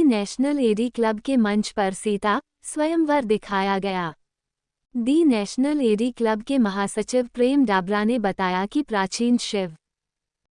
दी national AD club के मंच पर सीता स्वयंवर दिखाया गया। दी नेशनल एडी क्लब के महासचिव प्रेम डाबरा ने बताया कि प्राचीन शिव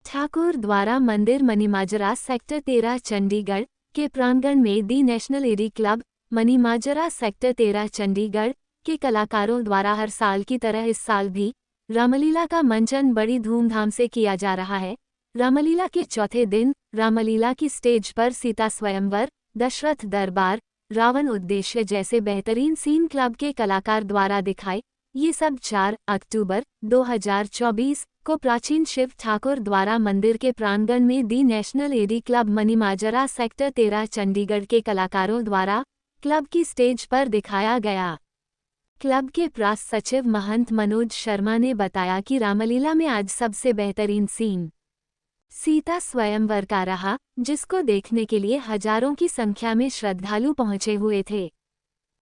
ठाकुर द्वारा मंदिर मनीमाजरा सेक्टर 13 चंडीगढ़ के प्रांगण में the national AD club Manimajra sector 13 Chandigarh के कलाकारों द्वारा हर साल की तरह इस साल भी रामलीला का मंचन बड़ी धूमधाम से किया जा रहा है। रामलीला के चौथे दिन रामलीला की स्टेज पर सीता स्वयंवर, दशरथ दरबार, रावण उद्देश्य जैसे बेहतरीन सीन क्लब के कलाकार द्वारा दिखाए। ये सब 4 अक्टूबर 2024 को प्राचीन शिव ठाकुर द्वारा मंदिर के प्रांगण में the national AD club Manimajra sector 13 Chandigarh के कलाकारों द्वारा क्लब की स्टेज पर दिखाया गया। क्लब के प्रास सचिव महंत मनोज शर्मा ने बताया कि रामलीला में आज सबसे बेहतरीन सीन सीता स्वयंवर का रहा, जिसको देखने के लिए हजारों की संख्या में श्रद्धालु पहुंचे हुए थे।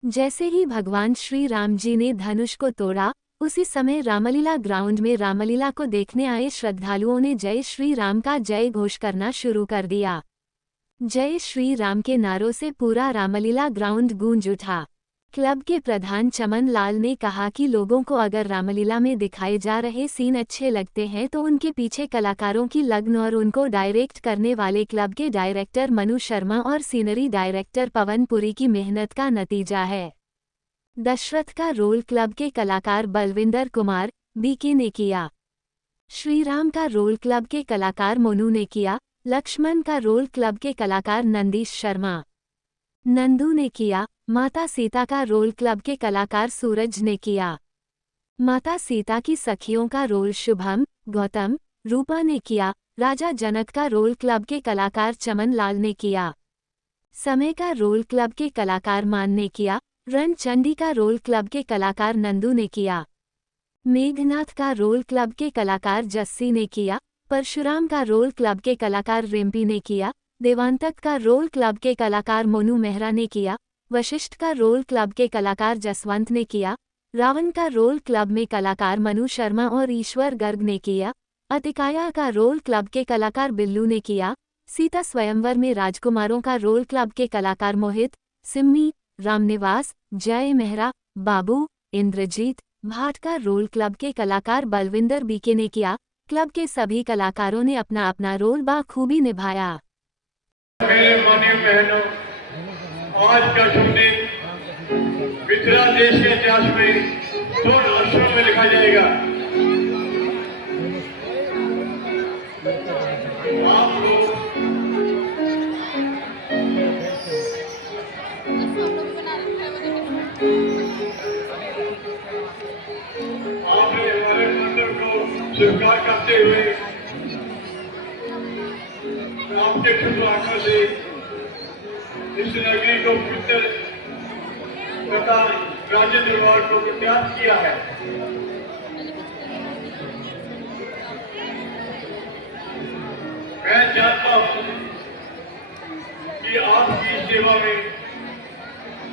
जैसे ही भगवान श्री राम जी ने धनुष को तोड़ा, उसी समय रामलीला ग्राउंड में रामलीला को देखने आए श्रद्धालुओं ने जय श्री राम का जय घोष करना शुरू कर दिया। जय श्री राम के नारों से पूरा रामलीला ग्राउंड गूंज उठा। क्लब के प्रधान चमन लाल ने कहा कि लोगों को अगर रामलीला में दिखाए जा रहे सीन अच्छे लगते हैं तो उनके पीछे कलाकारों की लगन और उनको डायरेक्ट करने वाले क्लब के डायरेक्टर मनु शर्मा और सीनरी डायरेक्टर पवन पुरी की मेहनत का नतीजा है। दशरथ का रोल क्लब के कलाकार बलविंदर कुमार बीके ने किया। श्रीराम का रोल क्लब के कलाकार मोनू ने किया। लक्ष्मण का रोल क्लब के कलाकार नंदीश शर्मा नंदू ने किया। माता सीता का रोल क्लब के कलाकार सूरज ने किया। माता सीता की सखियों का रोल शुभम, गौतम, रूपा ने किया। राजा जनक का रोल क्लब के कलाकार चमन लाल ने किया। समय का रोल क्लब के कलाकार मान ने किया। रणचंडी का रोल क्लब के कलाकार नंदू ने किया। मेघनाथ का रोल क्लब के कलाकार जस्सी ने किया। परशुराम का रोल क्लब के कलाकार रिम्पी ने किया। देवांतक का रोल क्लब के कलाकार मोनू मेहरा ने किया। वशिष्ठ का रोल क्लब के कलाकार जसवंत ने किया। रावण का रोल क्लब में कलाकार मनु शर्मा और ईश्वर गर्ग ने किया। अतिकाया का रोल क्लब के कलाकार बिल्लू ने किया। सीता स्वयंवर में राजकुमारों का रोल क्लब के कलाकार मोहित, सिम्मी, रामनिवास, जय मेहरा, बाबू, इंद्रजीत भाट का रोल क्लब के कलाकार बलविंदर बीके ने किया। क्लब के सभी कलाकारों ने अपना अपना रोल बाखूबी निभाया। मेरे माननीय बहनों, आज का शुभ दिन मिथिला देश के इतिहास में 2 अक्षरों में लिखा जाएगा। आपने हमारे मंदिर को स्वीकार करते हुए आपके शुभ आंखों से इस नगरी को पवित्र तथा राज्य दरबार को प्रत्यात किया है। मैं चाहता हूं कि आपकी सेवा में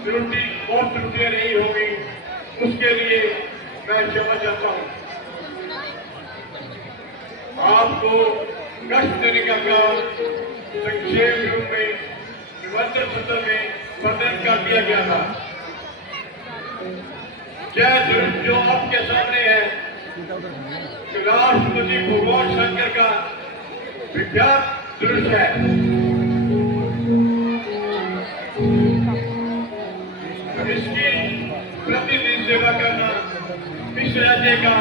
बहुत त्रुटियां नहीं होगी, उसके लिए मैं क्षमा चाहता हूं। आपको कष्ट देने का काम संक्षेप रूप में निबंधन पत्र में वर्णन कर दिया गया था। जय जो आपके सामने है, राष्ट्रपति भगवान शंकर का विख्यात दृश्य है। इसकी प्रतिदिन सेवा करना इस राज्य का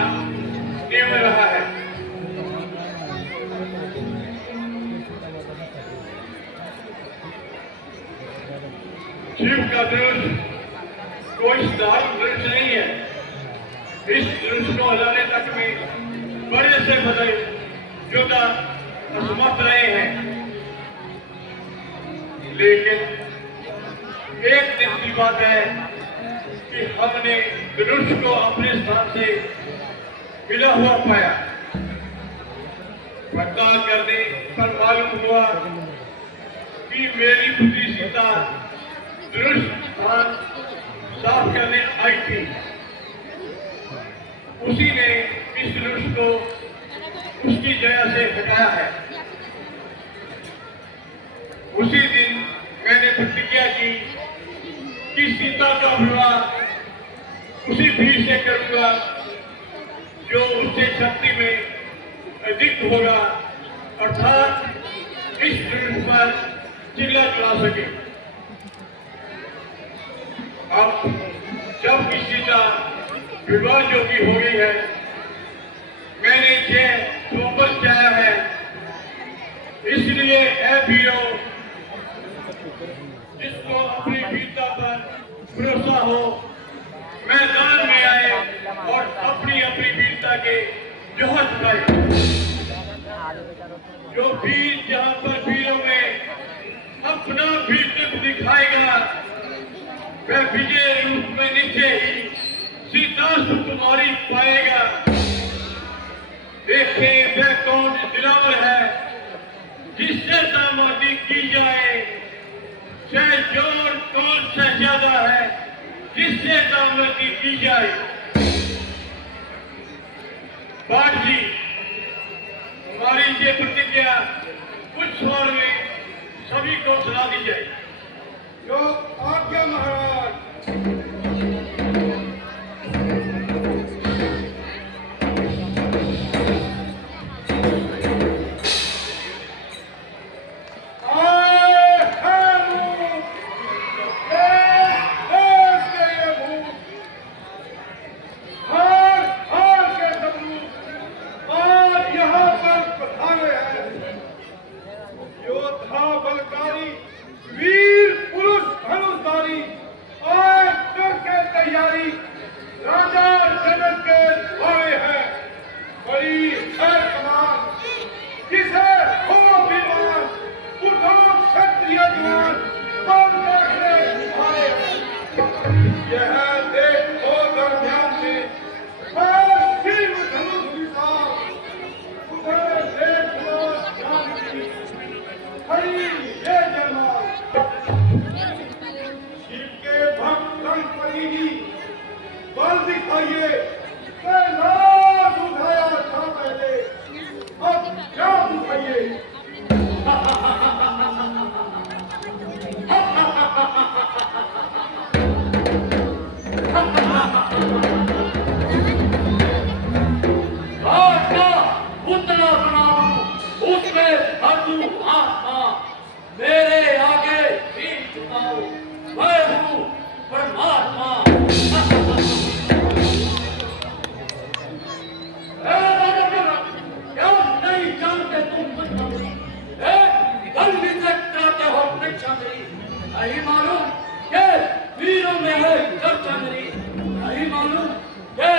नियम रहा है। शिव का दृश्य कोई साधारण दृश्य नहीं है। इस दृश्य को हटाने तक में बड़े से बड़े योद्धा असमर्थ रहे हैं, लेकिन एक दिन की बात है कि हमने दृश्य को अपने स्थान से मिला हुआ पाया। पड़ताल करने पर मालूम हुआ कि मेरी पुत्री सीता दृश्य स्थान साफ करने आई थी। उसी ने इस दृश्य को उसकी जगह से हटाया है। उसी दिन मैंने प्रतिज्ञा की कि सीता का विवाह उसी भीड़ से करूंगा जो उससे शक्ति में अधिक होगा, अर्थात इस धनुष पर चिल्ला चला सके। अब जब की सीता विवाह योग्य हो गई है, मैंने यह स्वप्न चाहा है, इसलिए ऐ वीरों, जिसको अपनी वीरता पर भरोसा हो, मैदान में आए और अपनी अपनी वीरता के जोहर चुकाए। जो वीर जहां पर वीरों में अपना वीरत्व दिखाएगा, वह विजय रूप में निश्चय ही सीता सुकुमारी पाएगा। देखें वह कौन दिलावर है जिससे दामादी की जाए, चाहे जोर कौन सा ज्यादा है जिससे दामादी की जाए। पाठ जी, हमारी ये प्रतिज्ञा कुछ स्वर में सभी को सुना दी जाए। जो आज्ञा महाराज। नहीं मालूम के वीरों में है चर्चा मेरी, नहीं मालूम के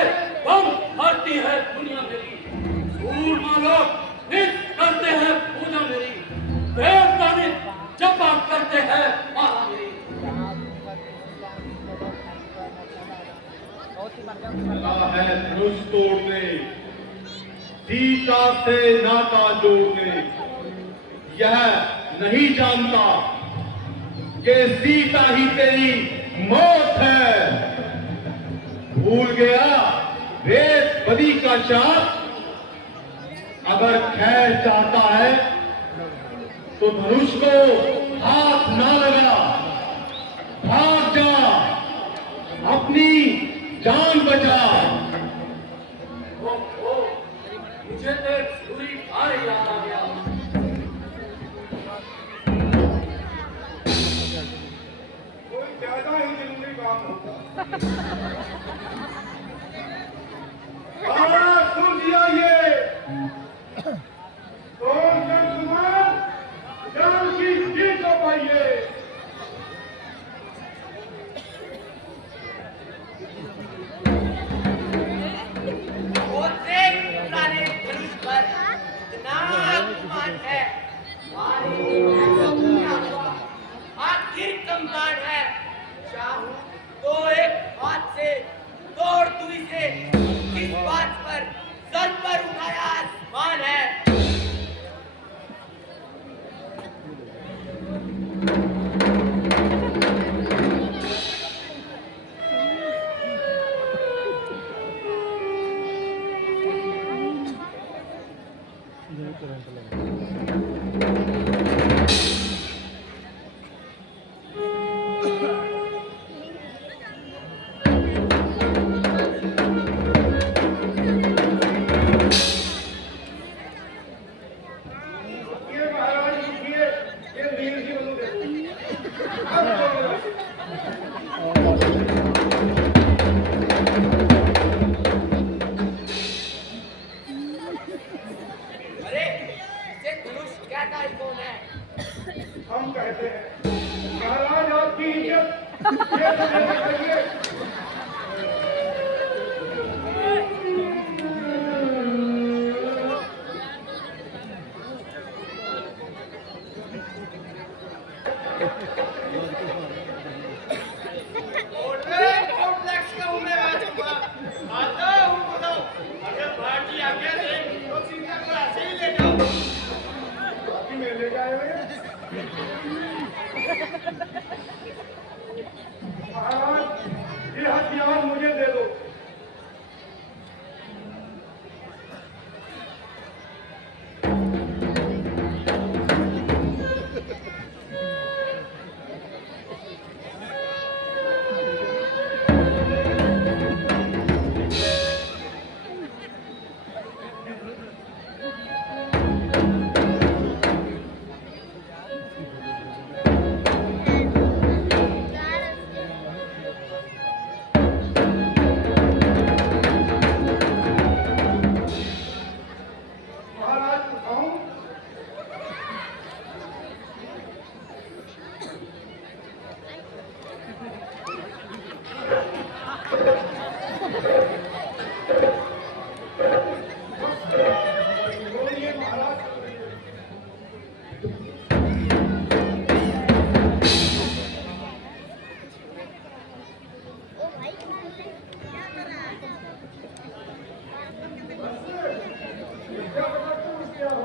बम मारती है दुनिया मेरी, सूरमा लोग नित करते हैं पूजा मेरी, देवता ने जपा करते हैं माला मेरी। है धनुष तोड़ने, सीता से नाता जोड़ने, यह नहीं जानता कि सीता ही तेरी मौत है। भूल गया वेद बदी का शाप, अगर खैर चाहता है तो धनुष को हाथ ना लगा, भाग जा, अपनी जान बचा। मुझे तो एक पूरी बार याद आ गया। कोई ज्यादा ही जरूरी काम होता। सुन लिया ये कौन सा कुमार जान की जीत को पाइए। आखिर कमदान है, चाहूं तो एक हाथ से तोड़ दूं इसे, किस बात पर सर पर उठाया आसमान है। ये तो लेके खाइए। कॉम्प्लेक्स का हूँ मैं राजकुमार। आता हूँ बोलो। अगर पार्टी आज्ञा दे तो सीता को ऐसे ही ले जाओ। बाकी में ले गए हुए महाराज, ये हथियार मुझे दे दो। महाराज उठाऊं? बोलिए महाराज। क्या पता तुम क्या हो?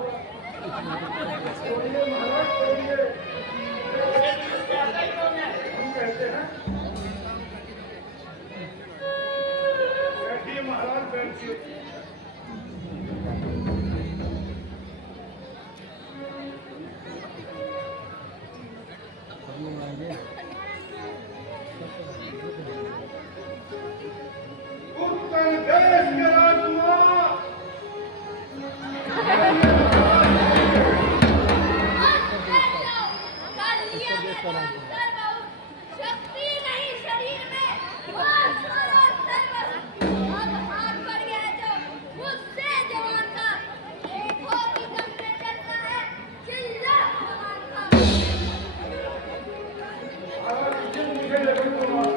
बोलिए महाराज, बोलिए। हम कहते हैं बैठिए महाराज, बैठिए। उत्तर देश के राजकुमार, शक्ति नहीं शरीर में, बस और सर्वस्व। अब हाथ बढ़ गया है जो मुझसे जवान का, देखो कि जंग में चलता है चिल्ला भगवान का। महाराज ये मुझे लेकर तुम्हारा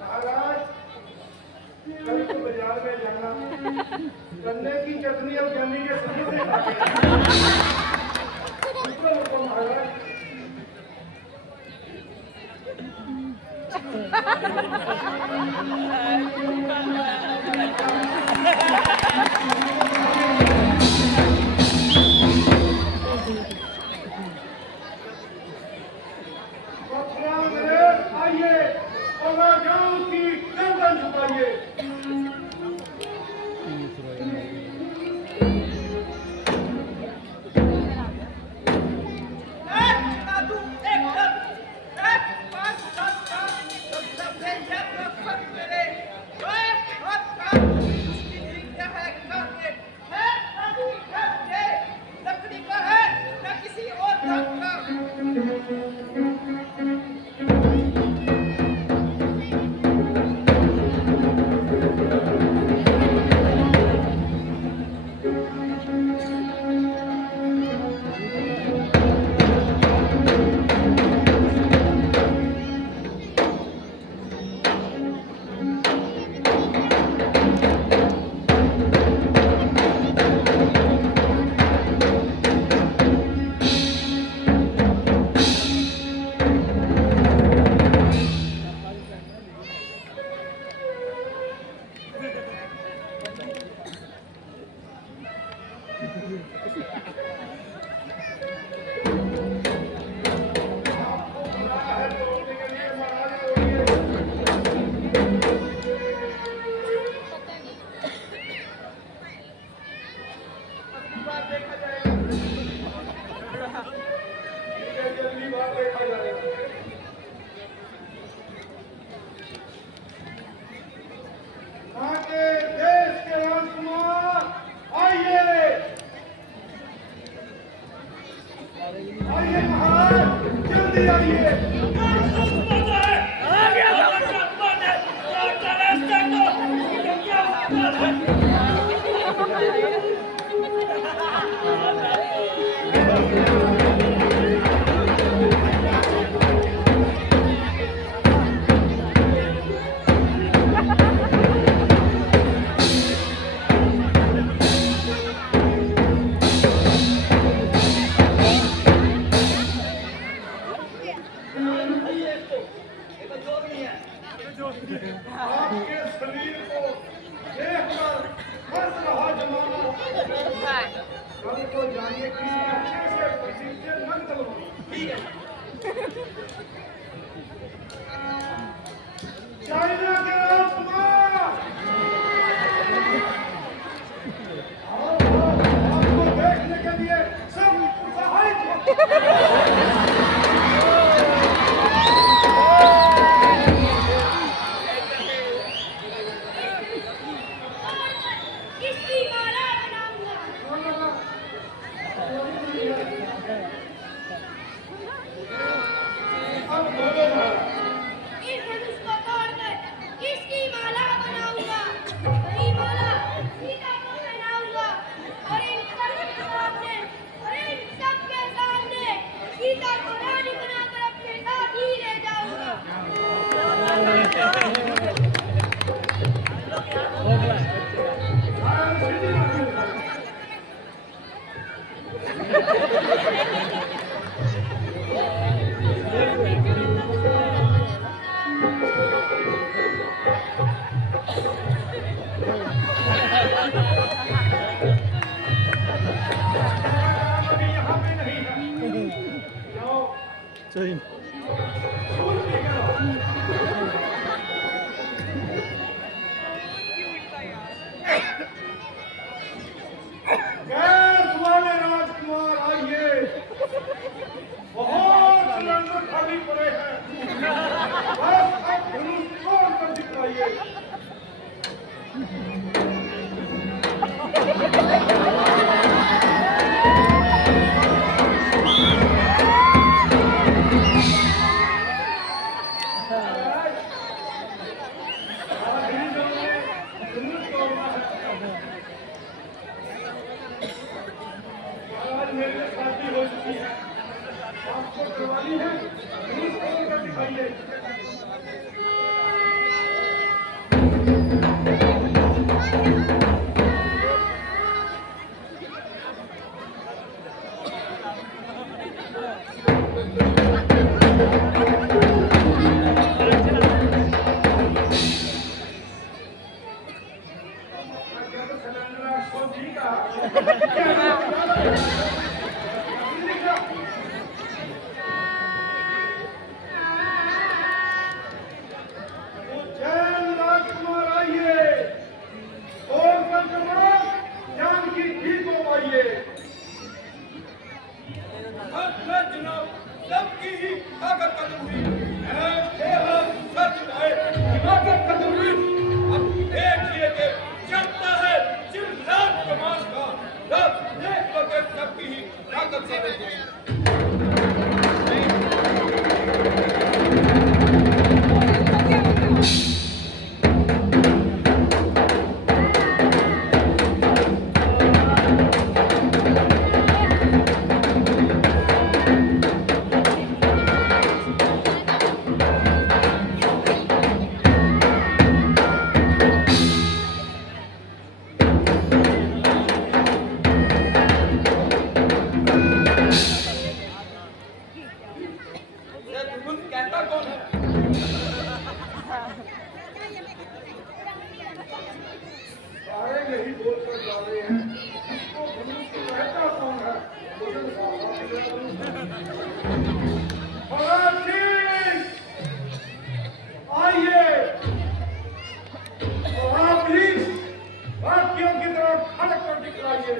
महाराज, कल तो बाजार में जाना, गन्ने की चटनी और गन्ने के समोसे खाते हैं। रुको महाराज। मथुरा में आइए और राजाओं की गर्दन झुकाइए। एक पाँच 7 सबसे यह प्रखर मेरे नहीं है। आपके शरीर को देखकर हंस रहा जमाना कल को जानिए किसी अच्छे से किसी से मन करवाए। ठीक है। चाइना के राजकुमार आपको देखने के लिए सब उत्साहित हो। किसकी माला बनाऊंगा? अब बोलो ना। इस धनुष को तोड़कर किसकी माला बनाऊंगा? वही माला सीता को पहनाऊंगा और इन सबके सामने सीता को रानी बनाकर अपने साथ ही ले जाऊंगा। अभी यहाँ पे नहीं है। जाओ। दूर निकलो। गैस वाले राजकुमार आइए। बहुत लंगर खाली पड़े हैं। बस अब धनुष तोड़ कर दिखाइए। आज मेरे शादी हो चुकी है। आपको करवानी है धनुष तोड़ कर दिखाइए। उज्जैन राजकुमार आइए। और संक्रमण ज्ञान की ठीक हो पाइए। जनाब सबकी ही ताकत खत्म हुई है। केवल सच है, हिमाकत खत्म हुई। अब देखिए कि चलता है चिल्लान कमाल का। जब देख लो कि सबकी ही ताकत साबित हुई। ये धनुष कहता कौन है? सारे यही बोलकर जा रहे हैं। इसको धनुष कहता कौन है? मुझे भगत सिंह आइए। और आप भी भारतीयों की तरफ खड़क कर दिखलाइए।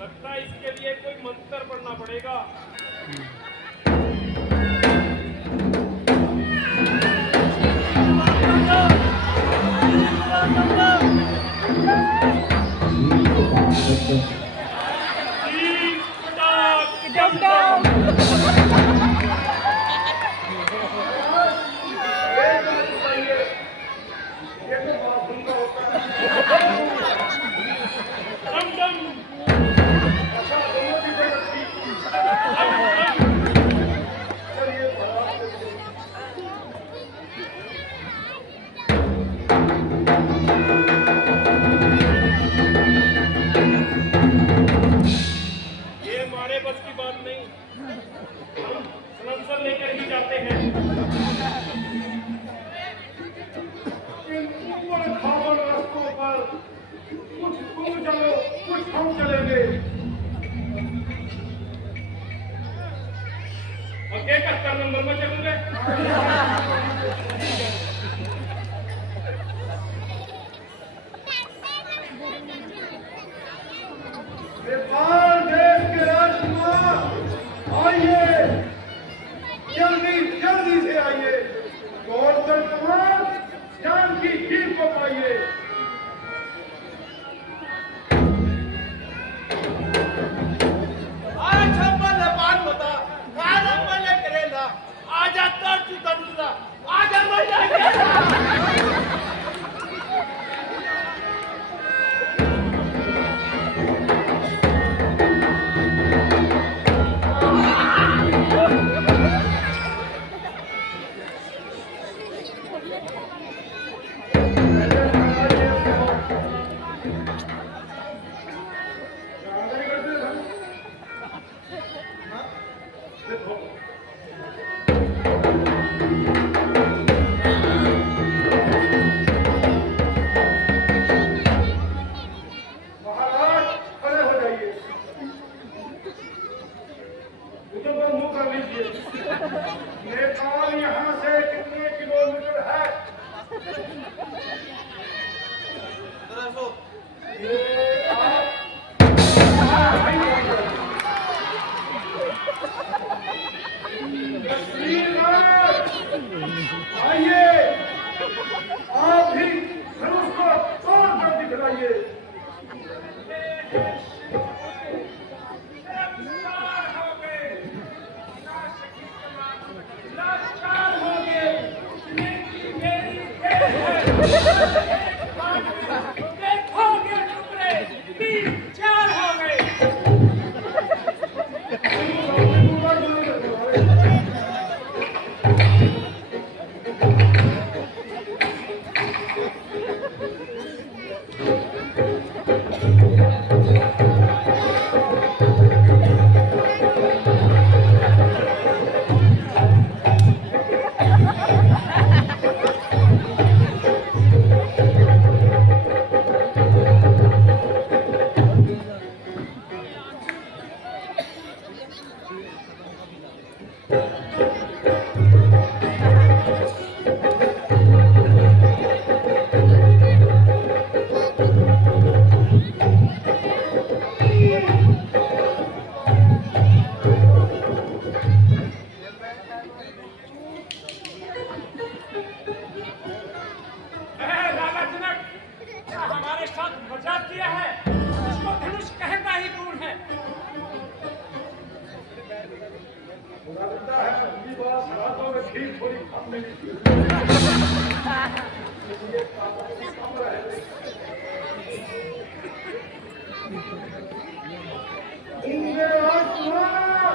लगता है इसके लिए कोई मंत्र पढ़ना पड़ेगा। ये तो बहुत सुंदर होता है। डम डम। अच्छा, दोनों चीजें रखी। चलिए, बारात से ये हमारे बस की बात नहीं। हम सलंसर लेकर ही जाते हैं। इन ऊबड़ खाबड़ रास्तों पर कुछ तुम चलो, कुछ हम चलेंगे। आगे 71 नंबर में चलूंगे। नेपाल देश के राजकुमार, आइए, जल्दी जल्दी से आइए। गौरतल कुमार, जान की जीत को पाइए। आज हम वाला बात बता, आज हम वाला करेला, आज आता तू तंदुरा, आज हम वाला करेला। महाराज, खड़े हो जाइए। मुझे पर मुंह कर लीजिए। नेपाल यहाँ से कितने किलोमीटर है? ये आप श्रीनाथ, आइए, आप भी धनुष को तोड़ कर दिखलाइए। देखोगे टुकड़े 3-4 हो गए। लगता है अगली बार रातों में खीर थोड़ी कम मिली। इसलिए कम रहे। इंद्र राजकुमार,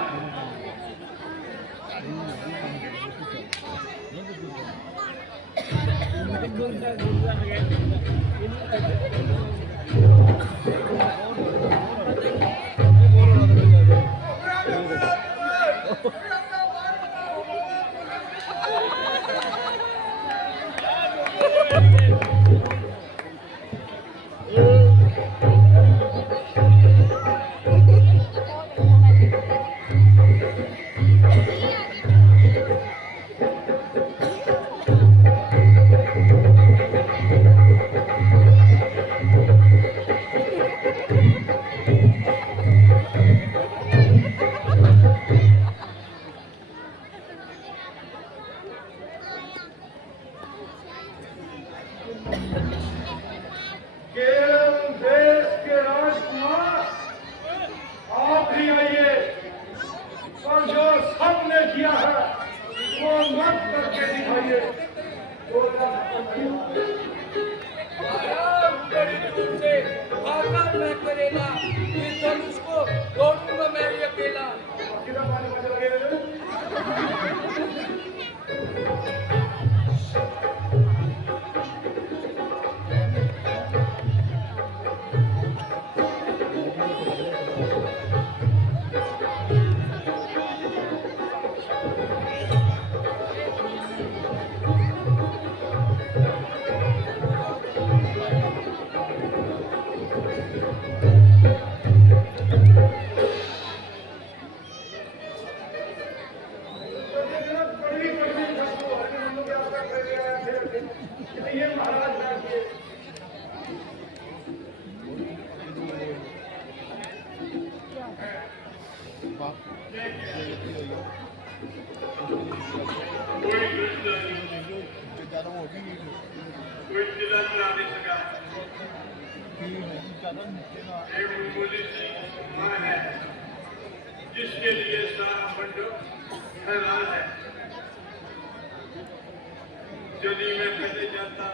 केवल देश के राजकुमार आप भी आइए और जो सबने किया है वो मत करके दिखाइए। बड़ी दूर से आकर मैं करेला, इस धनुष को तोड़ूंगा मैं ही अकेला। कितना पानी बच लगे ये महाराज बैठिए। कोई जिला चला नहीं सका। एक मामूली सी माँ है जिसके लिए सारा मंडप हैरान है। यदि मैं पहले जाता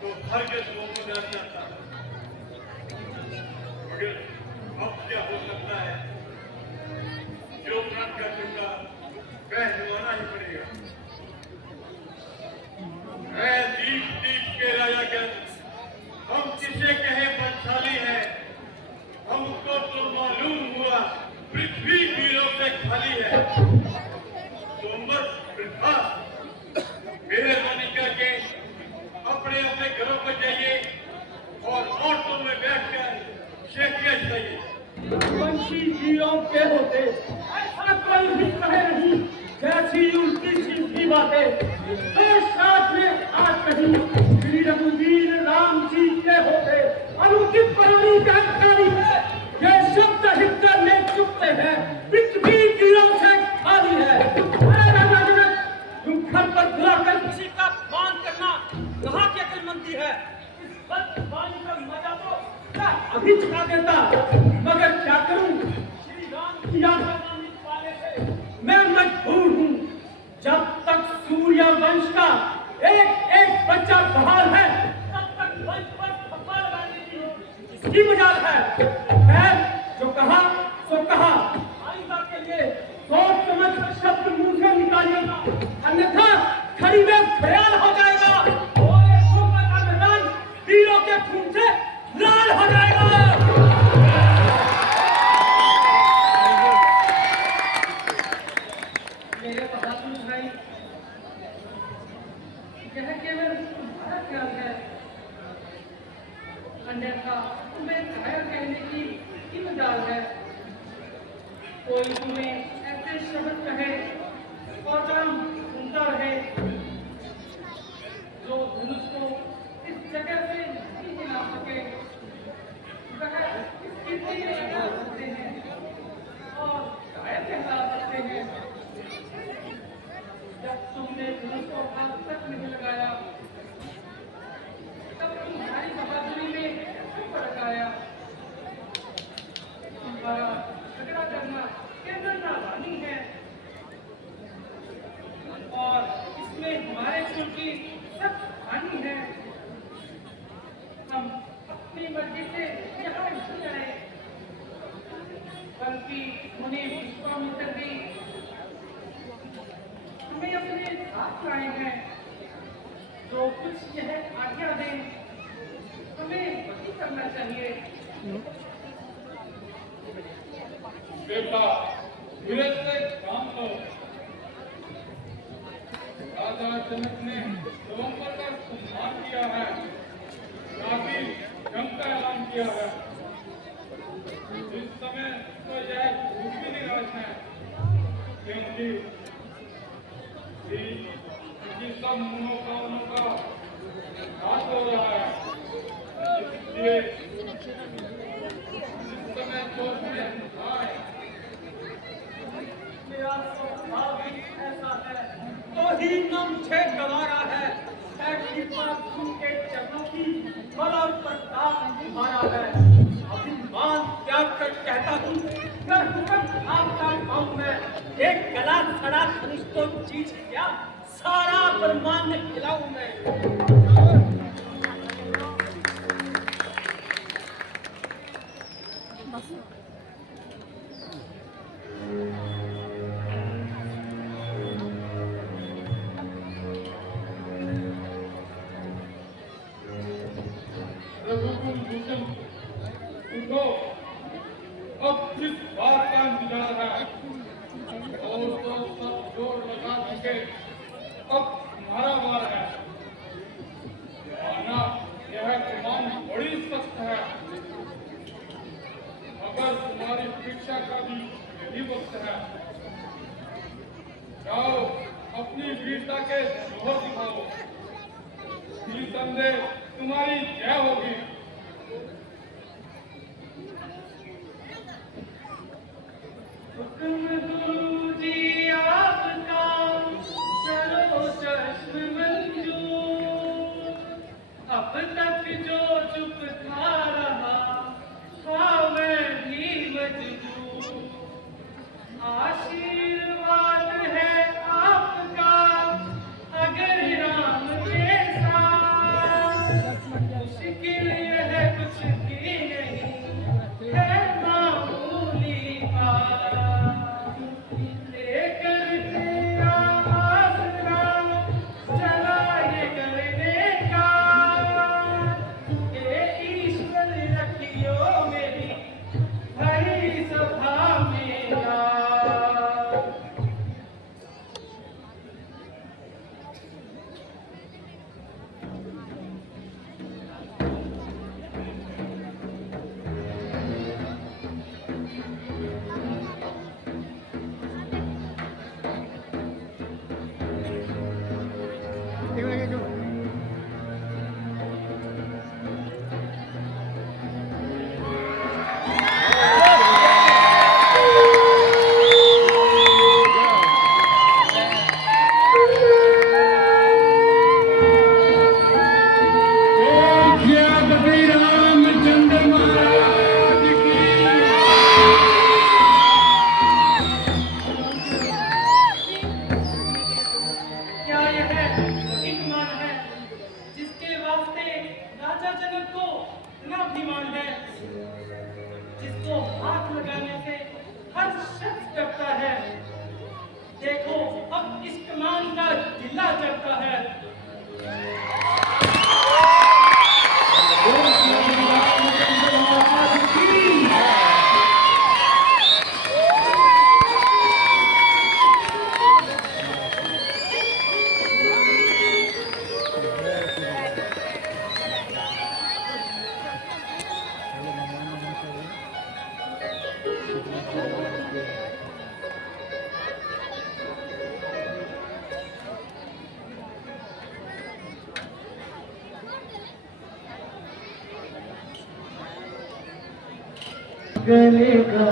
तो हर किस मुंह को डर जाता, मगर अब क्या हो सकता है, जो प्रण का टुकड़ा पहलवाना ही पड़ेगा। मैं दीप दीप के राजा कर हम किसे कहे बलशाली है, हमको तो मालूम हुआ पृथ्वी वीरों से खाली है। सोमवार वृद्धा मेहरबानी करके अपने अपने घरों पर जाइए और ऑटो में बैठकर शेखिया चलाइए। वंशी वीरों के होते ऐसा कोई भी कहे नहीं, जैसी उल्टी सीधी बातें तो साथ में आज कहीं श्री रघुवीर राम जी के होते अनुचित प्राणी जानकारी है। ये शब्द हृदय में चुपते हैं, पृथ्वी वीरों से खाली है। तुम घर पर बुलाकर किसी का अपमान करना कहाँ की अक्लमंदी है। इस बदपानी का मजा तो मैं अभी चुका देता, मगर क्या करूं, श्री राम की आज्ञा मानने वाले से मैं मजबूर हूं। जब तक सूर्य वंश का एक एक बच्चा बहाल है, तब तक वंश पर थप्पा लगाने की इसकी मजाल है। खैर, जो कहा सो कहा, आइंदा के लिए सोच समझ कर शब्द मुंह से निकालिएगा, अन्यथा खड़ी में ख्याल हो जाएगा और एक कुंभ का मैदान वीरों के खून से लाल हो जाएगा। मेरे बहादुर भाई, यह केवल तुम्हारा ख्याल है, अन्यथा तुम्हें घायल कहने की मजाल है। कोई तुम्हें ऐसे शब्द कहे और काम सुनता रहे, जो धनुष को इस जगह से नहीं हिला सके, वह इसकी तीर लगा सकते हैं और घायल कहला सकते हैं। जब तुमने धनुष को हाथ तक नहीं लगाया, तब तुम्हारी बहादुरी में फर्क आया। तुम्हारा झगड़ा करना केवल नादानी है और इसमें हमारे कुल की सख्त हानि है। हम अपनी मर्जी से यहाँ नहीं आए, बल्कि मुनि विश्वामित्र भी हमें अपने साथ लाए हैं। जो कुछ यह आज्ञा दें, हमें वही करना चाहिए। बेटा, धीरे से काम लो। राजा जनक ने स्वयंवर का सम्मान किया है, काफी जंग का ऐलान किया है। इस समय तो यह भूख भी निराश है, क्योंकि इनकी सब मनोकामनाओं का नाश हो रहा है। इसलिए इस समय तो आए मेरा स्वभाव ही ऐसा है, तो ही न मुझे गवारा है। कृपा उनके चरणों की बड़ा प्रताप तुम्हारा है। अभिमान त्याग कर कहता हूँ, कर हुक्म आपका पाऊँ मैं। एक गला सड़ा धनुष तो चीज क्या, सारा ब्रह्मांड खिलाऊं मैं। रघुकुल भूषण उनको अब किस बात का इंतजार है? दोस्तों सब जोर लगा चुके, अब तुम्हारा वार है। माना यह कमान बड़ी सख्त है, मगर तुम्हारी परीक्षा का भी यही वक्त है। जाओ अपनी वीरता के जोहर दिखाओ, निसंदेह तुम्हारी जय होगी। हुक्म गुरु जी आपका, करो चश्म मंजूर। अब तक जो चुप था रहा, था मैं भी मजबूर। आशीर्वाद है आपका अगर राम के साथ, मुश्किल यह कुछ भी नहीं है मामूली बात। लेकर तेरा आसरा चला ये करने का, हे ईश्वर रखियो मेरी भरी सभा में याद। क्या यह वही गुमान है जिसके वास्ते राजा जनक को इतना अभिमान है, जिसको हाथ लगाने से हर शख्स डरता है? देखो अब इस कमान का जिला चढ़ता है। गले का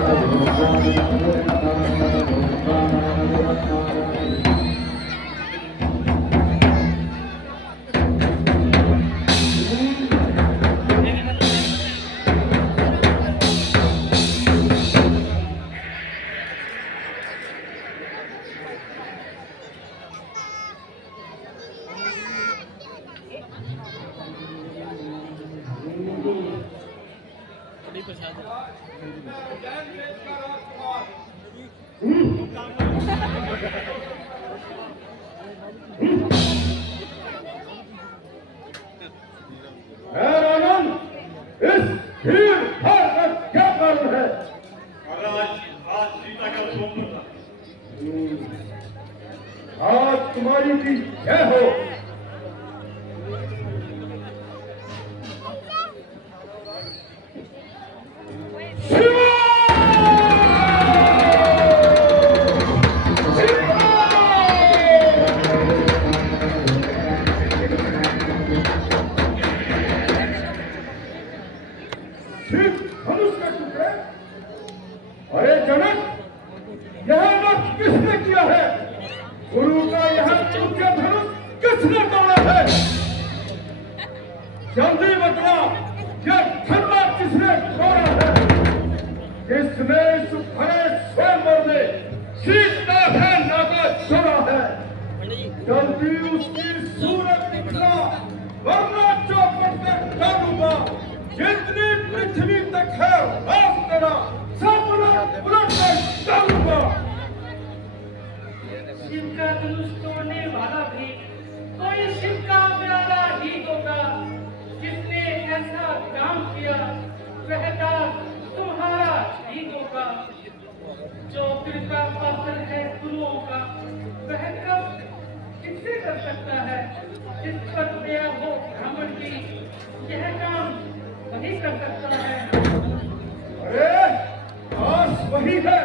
Thank you. राजन, इस भीड़ भाड़ का क्या कारण है? महाराज आज सीता का स्वप्न था। आज तुम्हारी भी जय हो। धनुष का टुकड़े? अरे जनक, यह नष्ट किसने किया है? गुरु का यह सूर्य धनुष किसने तोड़ा है? जल्दी बतला, यह खंडा किसने तोड़ा है? किसने इस भरे स्वयंवर में सीता है नाका छोड़ा है? जल्दी उसकी सूरत दिखला, वरना चौपट तक डालूंगा। जितनी पृथ्वी तक है रास तेरा, सब उलट कर डालूंगा। शिव का धनुष तोड़ने वाला भी कोई शिव का प्यारा ही होगा। जिसने ऐसा काम किया वह दास तुम्हारा ही होगा। जो कृपा पात्र है गुरुओं का वह कब किससे कर सकता है? जिस पर दया हो ब्राह्मण की यह काम वही कर सकता है। अरे दास वही है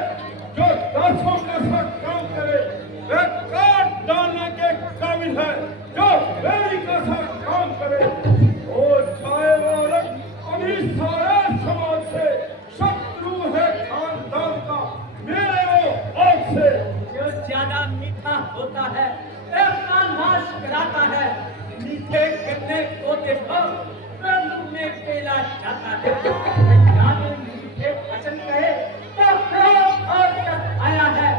जो दासों का सा काम करे। वह काट डालने के काबिल है जो बेड़ी का सा काम करे। वो चाहे वो औरत अभी सारे समाज से शत्रु है खानदान का, मेरे वो आग से। जो ज्यादा मीठा होता है वह अपना नाश कराता है। मीठे गन्ने को देखो मुंह में पेला जाता है। जाने मीठे वचन कहे तो और तक आया है।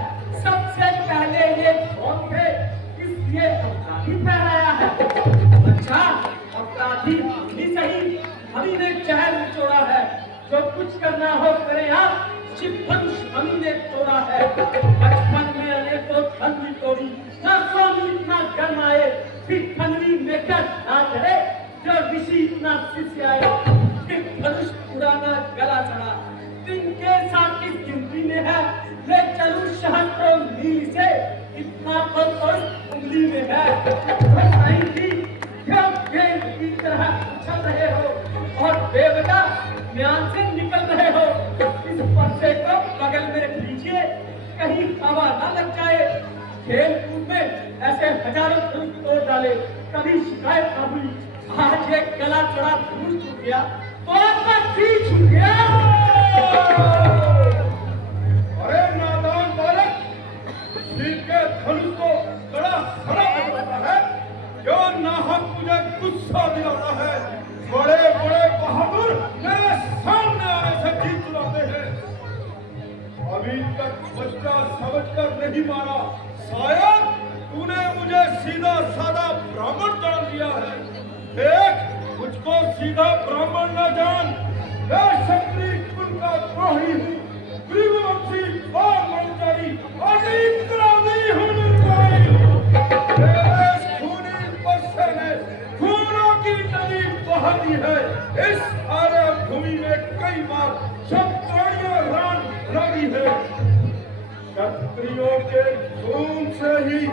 सबसे पहले ये कौन थे, इसलिए अपराधी फहराया है। अच्छा अपराधी ही सही, हमी ने जहर निचोड़ा है। जो कुछ करना हो करे आप, शिव धनुष हमी ने तोड़ा है। बचपन में अनेकों धन तोड़ी, नसों में इतना जन्म आए, फिर ठंडी में क्या हाथ है जो ऋषि इतना शिष्य आए। फिर धनुष पुराना गला चढ़ा, दिन के साथ की गिनती में है। ले चलूं सहस्त्रों मील से, इतना तो उंगली में है। साईं जी क्यों गेंद की तरह उछल रहे हो और बेवजह म्यान से निकल रहे हो? इस पर्चे को बगल में रख लीजिए, कहीं हवा न लग जाए। खेल कूद में ऐसे हजारों धनुष तोड़ डाले, कभी शिकायत न हुई। आज एक गला चढ़ा धनुष छूट गया तो आपका जी छूट गया। अरे नादान बालक, शिव के धनुष को बड़ा सड़ा बनाता है, जो नाहक मुझे गुस्सा दिलाता है। बड़े बड़े बहादुर मेरे सामने आने से जी चुराते हैं। अभी तक बच्चा समझकर नहीं मारा, शायद तूने मुझे सीधा साधा ब्राह्मण जान लिया है। देख, मुझको सीधा ब्राह्मण न जान, मैं क्षत्रिय कुल का द्रोही हूँ, भृगुवंशी और ब्रह्मचारी, और इनकलाबी हूँ, निर्दयी हूँ। मेरे खूनी परसे ने खूनों की नदी बहा दी है। इस आर्य भूमि में कई बार क्षत्रियों रान लड़ी है। क्षत्रियों के खून से ही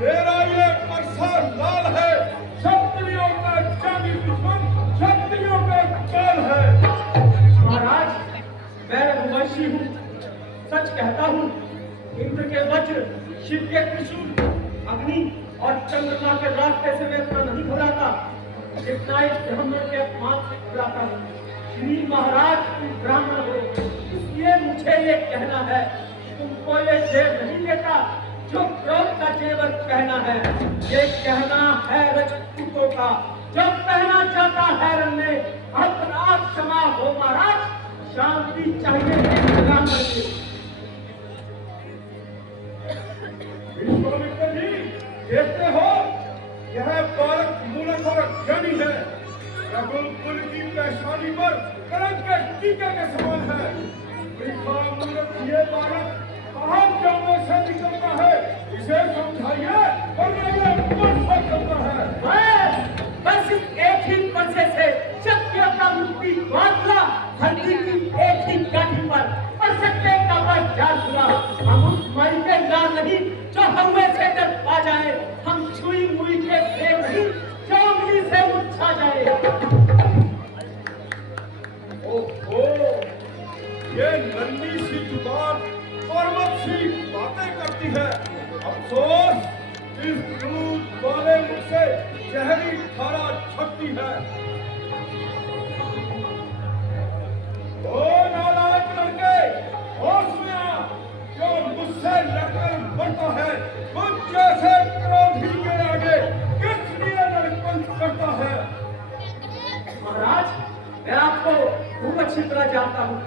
मेरा ये परसा लाल है। क्षत्रियों का जानी दुश्मन क्षत्रियों का काल है। महाराज मैं रघुवंशी हूँ, सच कहता हूँ। इंद्र के वज्र, शिव के त्रिशूल, अग्नि और चंद्रमा के रास्ते से मैं इतना नहीं घबराता जितना इस ब्राह्मण के अपमान से घबराता हूँ। श्री महाराज तुम ब्राह्मण हो, इसलिए मुझे ये कहना है, तुमको ये जेब नहीं लेता जो क्रोध का जेवर पहना है। ये कहना है रजपूतों का जो पहना जाता है रंग में। अपना क्षमा हो महाराज, शांति चाहिए ब्राह्मण की। विश्वामित्र जी, देखते हो, यह बालक मूलक और अज्ञानी है। रघुकुल की शादी पर कलंक के टीके के समान है। वृथा मूर्ख ये बालक कहाँ जाने से निकलता है, इसे समझाइए वरना ये मूर्ख करता है। बस एक ही पर्चे से शक्तियों का मुक्ति बादला धरती की एक ही गाठी पर और सत्य का बस जाल हुआ। हम उस माई के लाल नहीं जो हवे से डर पा जाए, हम छुई मुई के प्रेम नहीं जो उंगली से उछा जाए। ओहो, ये नन्ही सी जुबान पर्वत सी बातें करती है। अफसोस इस दूध वाले मुख से जहरी धारा छपती है। ओ नालायक लड़के, होश में आ, जो मुझसे लड़कर बढ़ता है, मुझ जैसे क्रोधी के आगे किस लिए लड़कपंच करता है। महाराज, मैं आपको खूब अच्छी तरह जानता हूँ।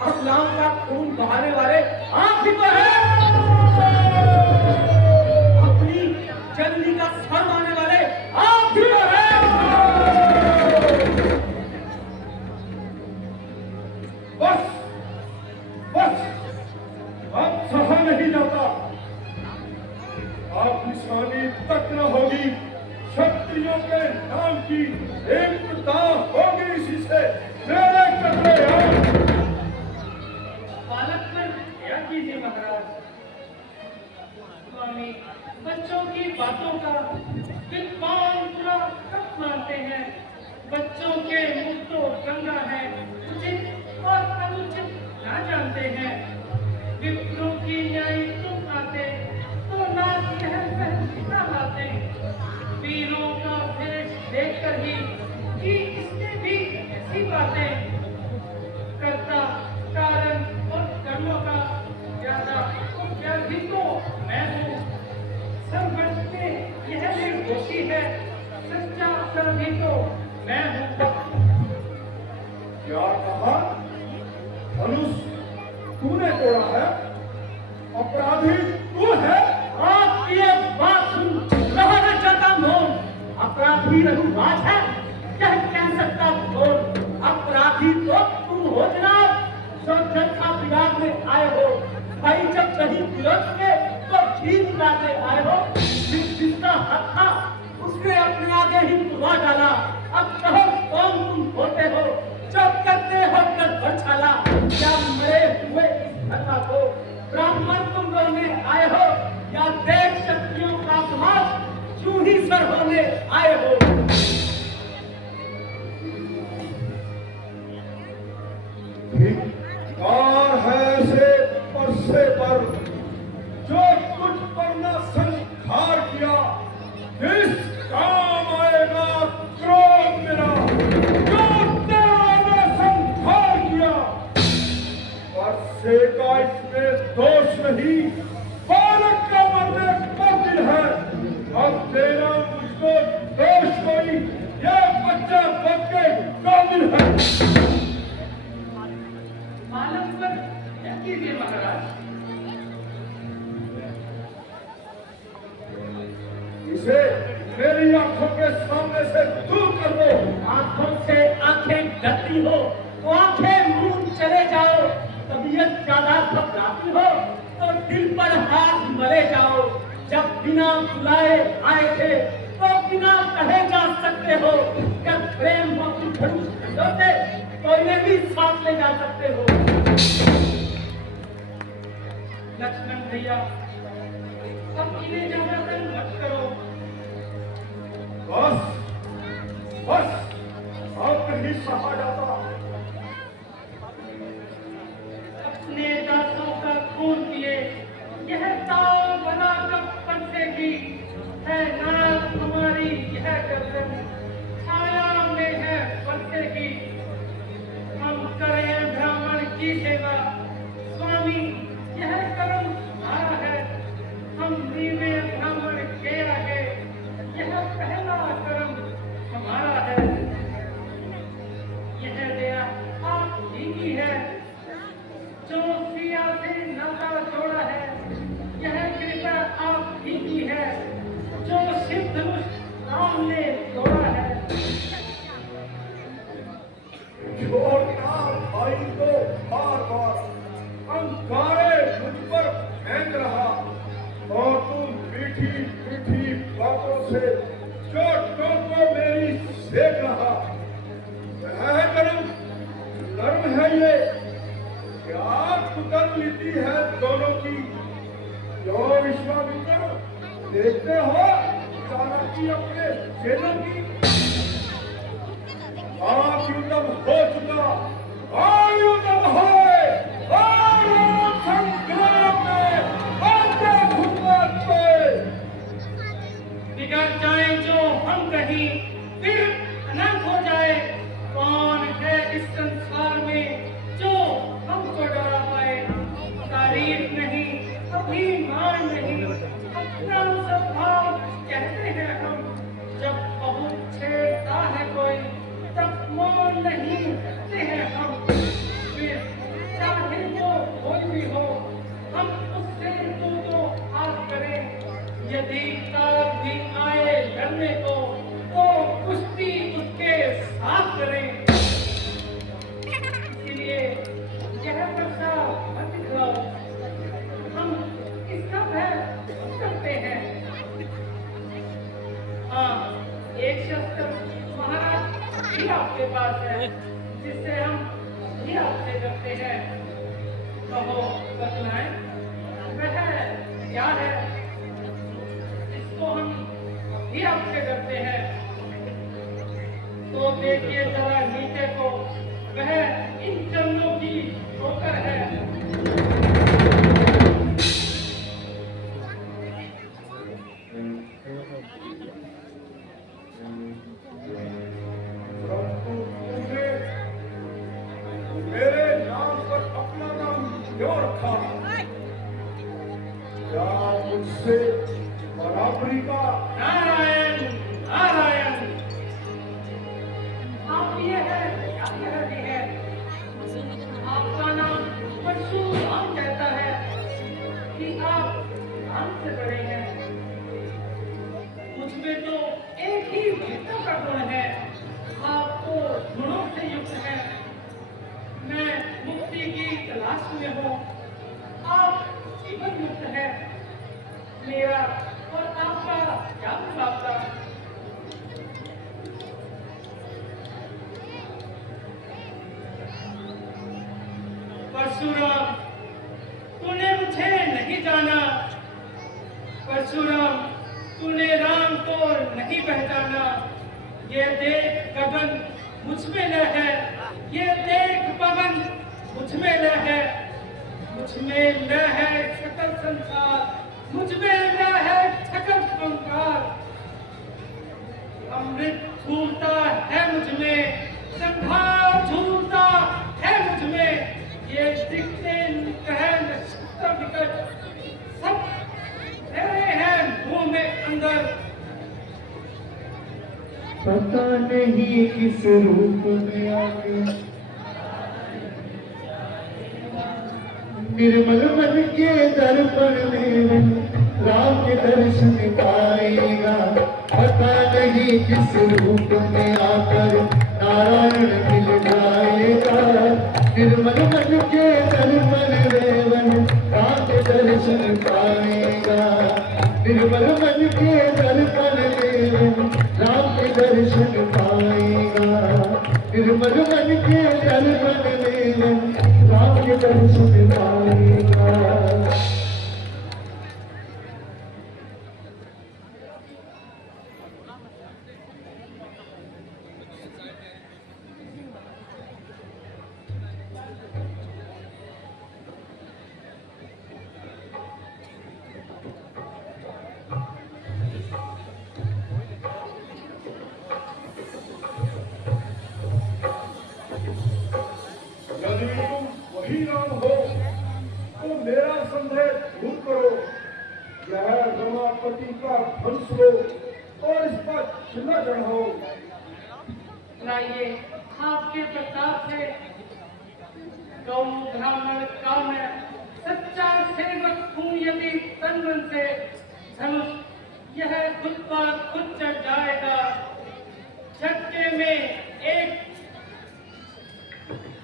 असलाम का खून बहाने वाले आप ही तो हैं। अपनी जननी का सर मारने वाले आप ही तो हैं। बस बस, अब सहा नहीं जाता। आप निशानी तक न होगी, क्षत्रियों के नाम की एकता होगी इसी से। मेरे कपड़े बालक पर क्या कीजिए महाराज। स्वामी, बच्चों की बातों का विद्वान पूरा कब मानते हैं। बच्चों के मुख तो गंगा है, उचित और अनुचित ना जानते हैं। विप्रों की न्याय तुम आते तो नाच ना लाते। वीरों का भेष देखकर ही कि इसने भी ऐसी बातें करता कारण और कर्मों का ज्यादा भी तो मैं हूँ। सब वर्ष में यह भी दोषी है, सच्चा भी तो मैं हूँ। क्या कहा? धनुष तूने तोड़ा है, अपराधी तू है। आप ये बात सुन रहा है जाता मोन। अपराधी रघुराज है, यह कह सकता कौन। अपराधी तो तुम हो जनाब, जो जनता विराट में आए हो। भाई जब कहीं विरोध के तो ठीक लाते आए हो। जिसका हक था उसने अपने आगे ही दुआ डाला। अब कहो कौन तुम होते हो जो करते हो कर बरछाला। क्या मरे हुए इस घटना को ब्राह्मण तुम लोगने आए हो, या देश शक्तियों का समाज यूं ही सर होने आए हो। धिक्कार है से परसे पर जो तुझ पर न संहार किया। किस काम आएगा क्रोध मेरा जो तेरा ने संहार किया। परसे का इसमें दोष नहीं, बालक का मरने का दिल है। अब तेरा मुझको दोष कोई, यह बच्चा बच के काबिल है। बालक पर क्या कीजिए महाराज। इसे मेरी आंखों के सामने से दूर कर दो। आंखों से आंखें डरती हो तो आंखें मुंह चले जाओ। तबीयत ज्यादा घबराती हो तो दिल पर हाथ मले जाओ। जब बिना बुलाए आए थे तो बिना कहे जा सकते हो। जब प्रेम हो तुम खड़ूस होते तो इन्हें भी साथ ले जा सकते हो। लक्ष्मण भैया, अब इन्हें ज्यादा तंग मत करो। बस बस, अब नहीं सहा जाता। अपने दासों का खून पिए यह ताव बना कब बरसेगी। है नाक हमारी यह गर्दन छाया में है बरसेगी। हम करें ब्राह्मण की सेवा, स्वामी यह कर्म हमारा है। हम नीवे ब्राह्मण के आगे यह पहला कर्म हमारा है। यह दया आप ही की है जो सिया से नाता जोड़ा है। यह कृपा आप ही की है जो शिव धनुष राम ने जोड़ा है। धर्म है ये, क्या कुकर्म नीति है दोनों की। जो विश्वामित्र देखते हो चाणक्य अपने सेना की। युद्धम हो चुका, युद्धम होए, संग्राम में आगे घुमत पे। बिगड़ जाए जो हम कहीं, फिर अनंत हो जाए। कौन है इस संसार में जो हमको डरा पाए। तारीफ नहीं, अभिमान नहीं, अपना स्वभाव कहते हैं हम। जब बहुत छेड़ता है कोई, तब मौन नहीं रहते हैं हम। फिर चाहे वो कोई भी हो, हम उससे तो हाथ करें। यदि काल भी आए लड़ने को, तो कुश्ती उसके साथ करें। इसलिए यह प्रथा मत दिखाओ, हम इसका भय करते हैं। हाँ, एक शस्त्र महाराज भी आपके पास है, जिससे हम भी आपसे करते हैं। कहो बतलाएं, वह क्या है जिसको हम भी आपसे करते हैं। तो देखिए जरा नीचे को, वह इन चरणों की ठोकर है। मेरे नाम पर अपना नाम क्यों रखा। क्या मुझसे बराबरी का। नारायण नारायण, आप ये है क्या कह रहे हैं। आपका नाम परशुराम कहता है कि आप नाम से बड़े हैं। मुझ में तो एक ही वीरता का गुण है, आप तो गुणों से युक्त हैं। मैं मुक्ति की तलाश में हूँ, आप जीवन मुक्त है। मेरा और आपका क्या मुकाबला। परशुराम, तूने मुझे नहीं जाना। परशुराम, तूने राम को नहीं पहचाना। ये देख गगन मुझ में न है, ये देख पवन मुझ में न है। मुझ में न है सकल संसार, मुझ में न है सकल संसार। अमृत झूलता है मुझ में, संभार झूलता है मुझ में। ये दिखते कह नक्षत्र विकट, सब ठहरे हैं मुंह में अंदर। पता नहीं किस रूप में आके निर्मल मन के दर्पण में राम के दर्शन पाएगा। पता नहीं किस रूप में आकर नारायण मिल जाएगा। निर्मल मन के दर्पण में राम के दर्शन पाएगा। निर्मल मन के दर्पण में राम के दर्शन पाएगा। निर्मल मन के दर्पण में राम के दर्शन पाएगा। यदि तुम वही राम हो तो मेरा संदेह दूर करो। यह रमापति का ध्वंस लो और इस पर छिला चढ़ाओ। लाइए आपके प्रताप से गौ ब्राह्मण का मैं सच्चा सेवक हूँ। यदि तन मन से धनुष यह खुद पर खुद चढ़ जाएगा। झटके में एक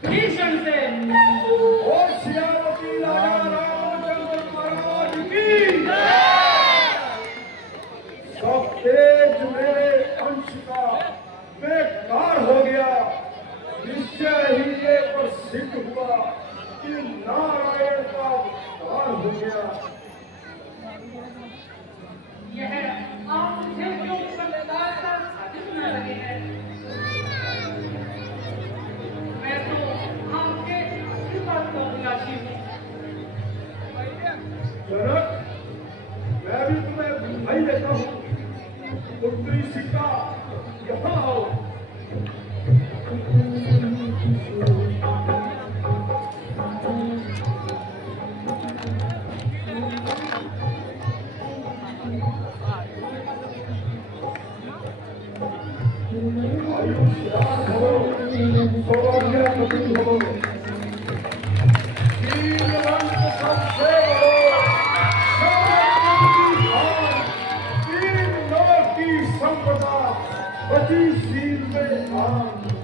भीषण से। और सियावती राजा रामचंद्र महाराज की सब तेज मेरे अंश का बेकार हो गया। निश्चय ही ये पर सिद्ध हुआ कि नारायण का अवतार हो गया। यह आप मुझे क्यों संप्रदाय का साजिश न लगे हैं? मैं तो आपके आशीर्वाद का अभिलाषी हूँ। जनक, मैं भी तुम्हें बधाई देता हूँ। पुत्री सीता, यहाँ आओ। आयुष्मान भवो, सौभाग्यवती भवो। वीरवंत सबसे बड़ो, तीन लोक की संपदा, पति शील में आन।